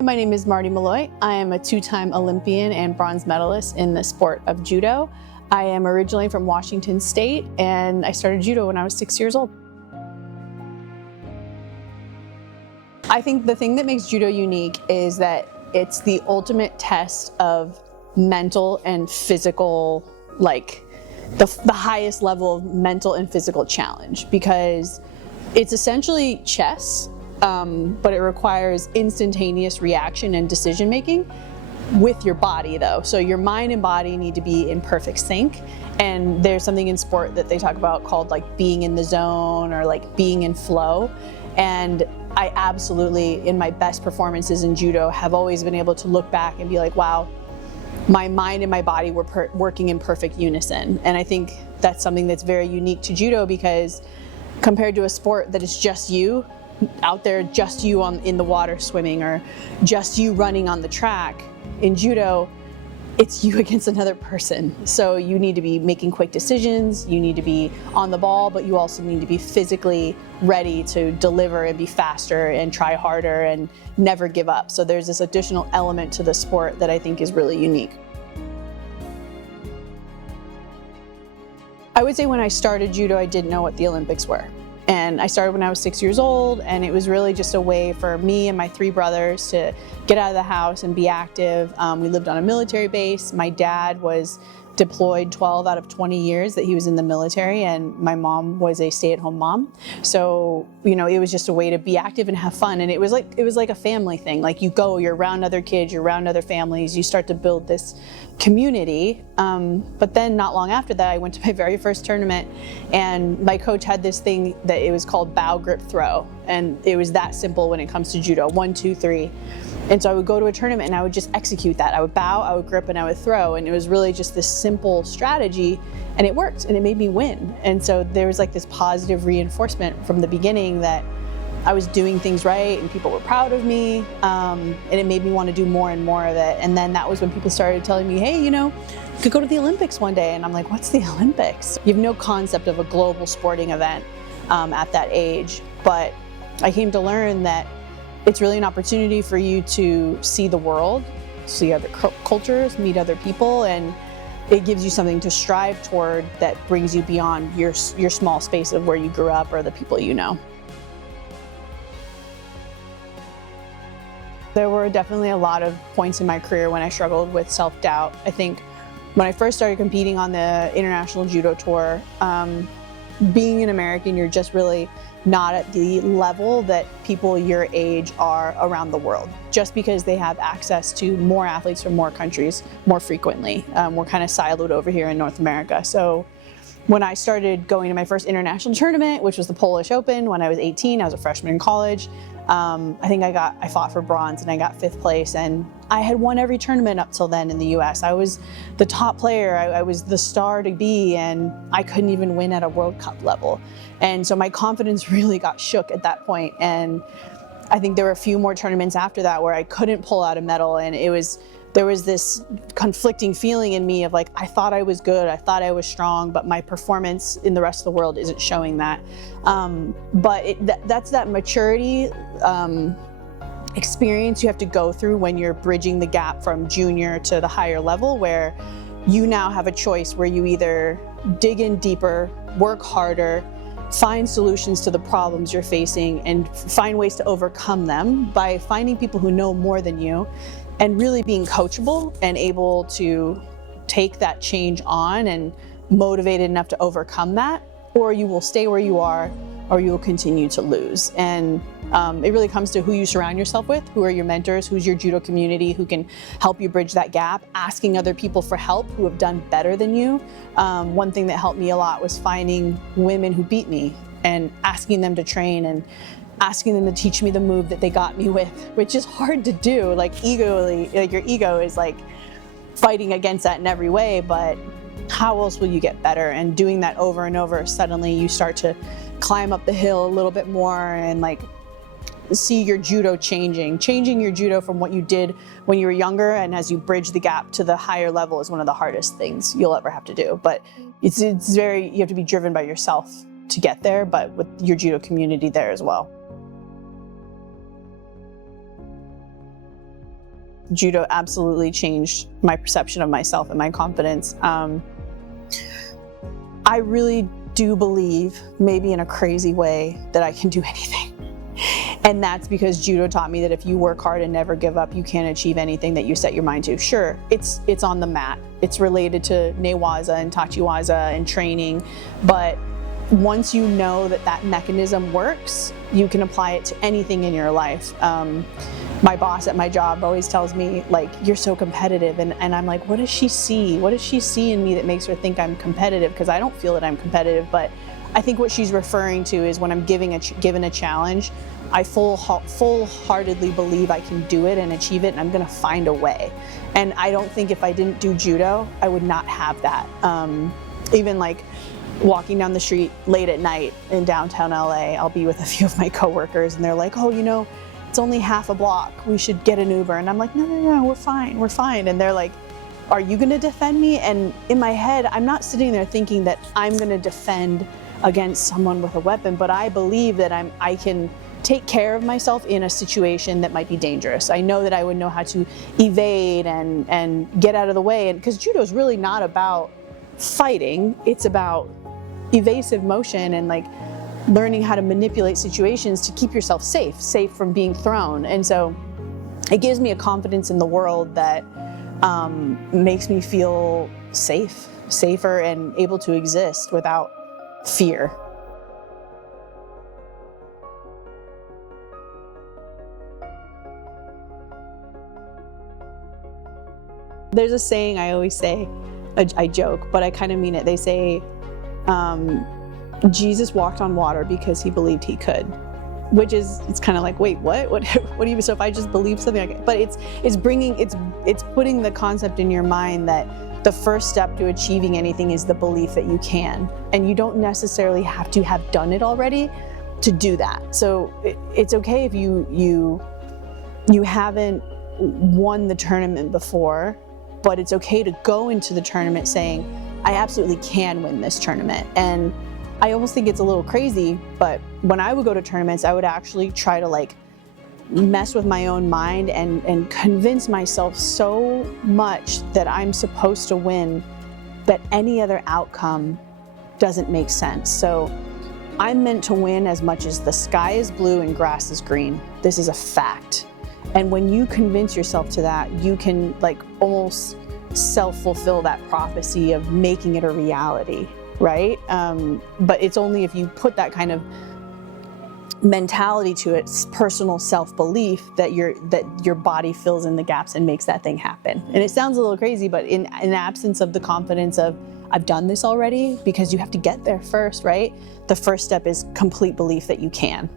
My name is Marti Malloy. I am a two-time Olympian and bronze medalist in the sport of judo. I am originally from Washington State, and I started judo when I was 6 years old. I think the thing that makes judo unique is that it's the ultimate test of mental and physical, like the highest level of mental and physical challenge, because it's essentially chess, but it requires instantaneous reaction and decision making with your body though. So your mind and body need to be in perfect sync. And there's something in sport that they talk about called like being in the zone or like being in flow. And I absolutely, in my best performances in judo, have always been able to look back and be like, wow, my mind and my body were working in perfect unison. And I think that's something that's very unique to judo, because compared to a sport that is just you out there, just you in the water swimming, or just you running on the track, in judo, it's you against another person. So you need to be making quick decisions, you need to be on the ball, but you also need to be physically ready to deliver and be faster and try harder and never give up. So there's this additional element to the sport that I think is really unique. I would say when I started judo, I didn't know what the Olympics were. And I started when I was 6 years old, and it was really just a way for me and my three brothers to get out of the house and be active. We lived on a military base. My dad was deployed 12 out of 20 years that he was in the military, and my mom was a stay-at-home mom. So, you know, it was just a way to be active and have fun. And it was like a family thing. Like you're around other kids, you're around other families, you start to build this community. But then not long after that, I went to my very first tournament, and my coach had this thing that it was called bow, grip, throw. And it was that simple when it comes to judo, 1, 2, 3. And so I would go to a tournament and I would just execute that. I would bow, I would grip, and I would throw. And it was really just this simple strategy, and it worked, and it made me win. And so there was like this positive reinforcement from the beginning that I was doing things right and people were proud of me. And it made me want to do more and more of it. And then that was when people started telling me, hey, you know, you could go to the Olympics one day. And I'm like, what's the Olympics? You have no concept of a global sporting event at that age. But I came to learn that it's really an opportunity for you to see the world, see other cultures, meet other people, and it gives you something to strive toward that brings you beyond your small space of where you grew up or the people you know. There were definitely a lot of points in my career when I struggled with self-doubt. I think when I first started competing on the international judo tour, being an American, you're just really not at the level that people your age are around the world, just because they have access to more athletes from more countries more frequently. We're kind of siloed over here in North America. So when I started going to my first international tournament, which was the Polish Open, when I was 18, I was a freshman in college. I think I fought for bronze and I got 5th place, and I had won every tournament up till then in the US. I was the top player, I was the star to be, and I couldn't even win at a World Cup level. And so my confidence really got shook at that point. And I think there were a few more tournaments after that where I couldn't pull out a medal, and there was this conflicting feeling in me of like, I thought I was good, I thought I was strong, but my performance in the rest of the world isn't showing that. But that's that maturity experience you have to go through when you're bridging the gap from junior to the higher level, where you now have a choice where you either dig in deeper, work harder, find solutions to the problems you're facing, and find ways to overcome them by finding people who know more than you, and really being coachable and able to take that change on and motivated enough to overcome that, or you will stay where you are, or you will continue to lose. And it really comes to who you surround yourself with, who are your mentors, who's your judo community, who can help you bridge that gap, asking other people for help who have done better than you. One thing that helped me a lot was finding women who beat me and asking them to train and asking them to teach me the move that they got me with, which is hard to do. Like your ego is like fighting against that in every way, but how else will you get better? And doing that over and over, suddenly you start to climb up the hill a little bit more and like see your judo changing your judo from what you did when you were younger, and as you bridge the gap to the higher level is one of the hardest things you'll ever have to do. But you have to be driven by yourself to get there, but with your judo community there as well. judo absolutely changed my perception of myself and my confidence. I really do believe, maybe in a crazy way, that I can do anything. And that's because judo taught me that if you work hard and never give up, you can achieve anything that you set your mind to. Sure, it's on the mat. It's related to newaza and tachiwaza and training, but once you know that that mechanism works, you can apply it to anything in your life. My boss at my job always tells me, like, you're so competitive, and I'm like, what does she see? What does she see in me that makes her think I'm competitive? Because I don't feel that I'm competitive, but I think what she's referring to is when I'm given a challenge, I full-heartedly believe I can do it and achieve it, and I'm gonna find a way. And I don't think if I didn't do judo, I would not have that. Even like walking down the street late at night in downtown LA, I'll be with a few of my coworkers and they're like, oh, you know, it's only half a block, we should get an Uber. And I'm like, no, we're fine. And they're like, are you gonna defend me? And in my head, I'm not sitting there thinking that I'm gonna defend against someone with a weapon, but I believe that I can take care of myself in a situation that might be dangerous. I know that I would know how to evade and get out of the way. And because judo is really not about fighting, it's about evasive motion and like learning how to manipulate situations to keep yourself safe from being thrown. And so it gives me a confidence in the world that makes me feel safer and able to exist without fear. There's a saying I always say, I joke, but I kind of mean it. They say, Jesus walked on water because he believed he could, which is, it's kind of like, wait, what do you, so if I just believe something, but it's putting the concept in your mind that the first step to achieving anything is the belief that you can, and you don't necessarily have to have done it already to do that. So it's okay if you haven't won the tournament before, but it's okay to go into the tournament saying, I absolutely can win this tournament. And I almost think it's a little crazy, but when I would go to tournaments, I would actually try to like mess with my own mind and convince myself so much that I'm supposed to win that any other outcome doesn't make sense. So I'm meant to win as much as the sky is blue and grass is green. This is a fact. And when you convince yourself to that, you can like almost self-fulfill that prophecy of making it a reality, right? But it's only if you put that kind of mentality to it, personal self-belief, that your body fills in the gaps and makes that thing happen. And it sounds a little crazy, but in absence of the confidence of, I've done this already, because you have to get there first, right? The first step is complete belief that you can.